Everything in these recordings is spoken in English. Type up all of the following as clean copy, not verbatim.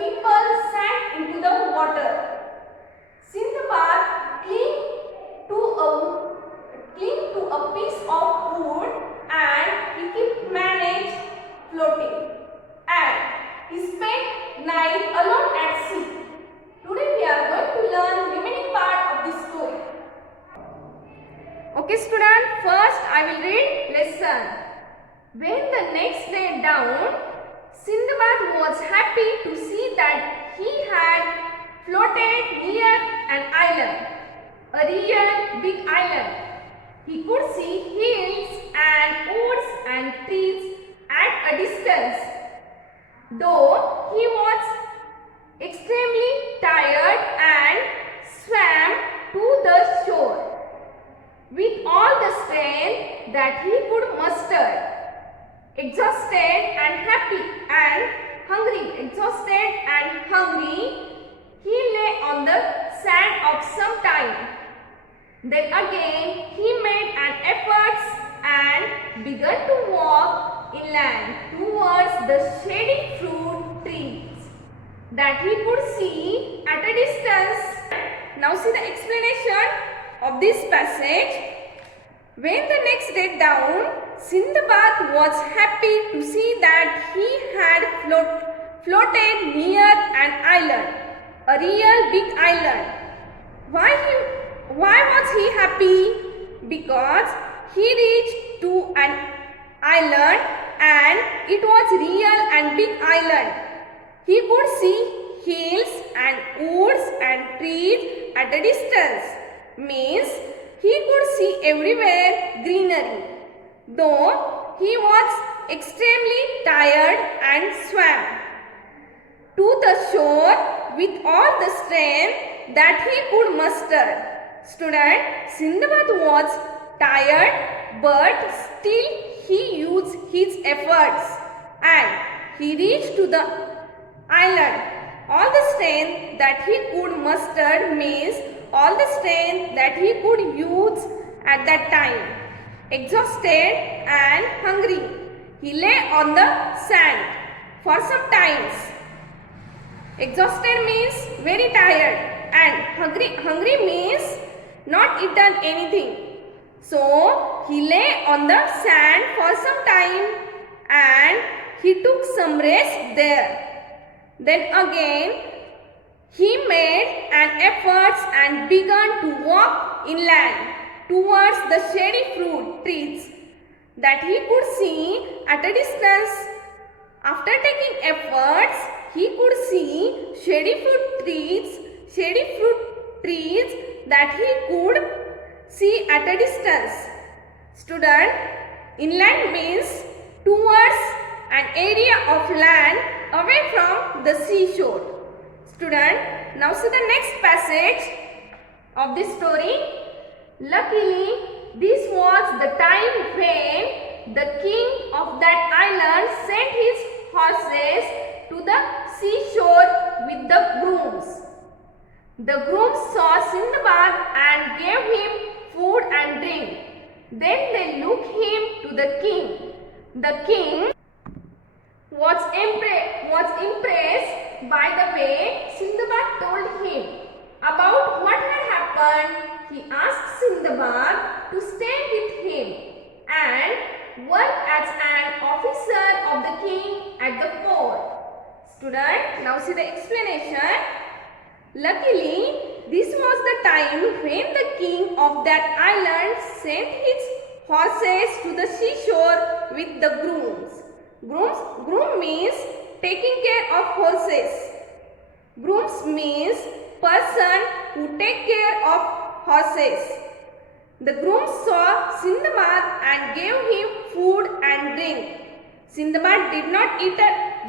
people sank into the water. Sindbad cling to a piece of wood and he kept managed floating. And he spent night alone at sea. Today we are going to learn remaining part of this story. Okay student, first I will read lesson. When the next day dawned, Sindbad was happy to see that he had floated near an island, a real big island. He could see hills and woods and trees at a distance. Though he was extremely tired and swam to the shore with all the strength that he could muster. Exhausted and happy and hungry, he lay on the sand of some time. Then again he made an effort and began to walk inland towards the shady fruit trees that he could see at a distance. Now see the explanation of this passage. When the next day dawned, Sindbad was happy to see that he had floated near an island, a real big island. Why was he happy? Because he reached to an island and it was real and big island. He could see hills and woods and trees at a distance. Means he could see everywhere greenery. Though he was extremely tired and swam to the shore with all the strength that he could muster. Student, Sindbad was tired but still he used his efforts and he reached to the island. All the strength that he could muster means all the strength that he could use at that time. Exhausted and hungry, he lay on the sand for some time. Exhausted means very tired and hungry means not eaten anything. So he lay on the sand for some time and he took some rest there. Then again he made an effort and began to walk inland towards the shady fruit trees that he could see at a distance. After taking efforts, he could see shady fruit trees that he could see at a distance. Student, inland means towards an area of land away from the seashore. Student, now see the next passage of this story. Luckily, this was the time when the king of that island sent his horses to the seashore with the grooms. The grooms saw Sindbad and gave him food and drink. Then they took him to the king. The king was impressed by the way Sindbad told him about what had happened. He asked Sindbad to stay with him and work as an officer of the king at the fort. Student, now see the explanation. Luckily, this was the time when the king of that island sent his horses to the seashore with the grooms. Groom means taking care of horses. Grooms means person who take care of horses. The grooms saw Sindbad and gave him food and drink. Sindbad did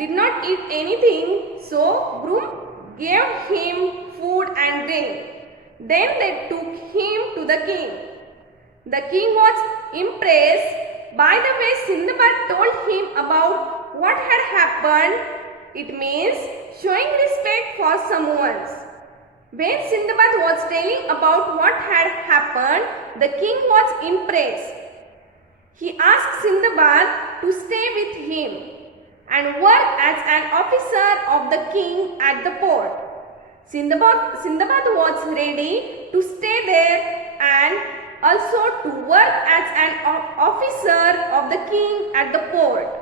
not eat anything, so groom gave him food and drink. Then they took him to the king. The king was impressed by the way Sindbad told him about what had happened. It means showing respect for someone. When Sindbad was telling about what had happened, the king was impressed. He asked Sindbad to stay with him and work as an officer of the king at the port. Sindbad was ready to stay there and also to work as an officer of the king at the port.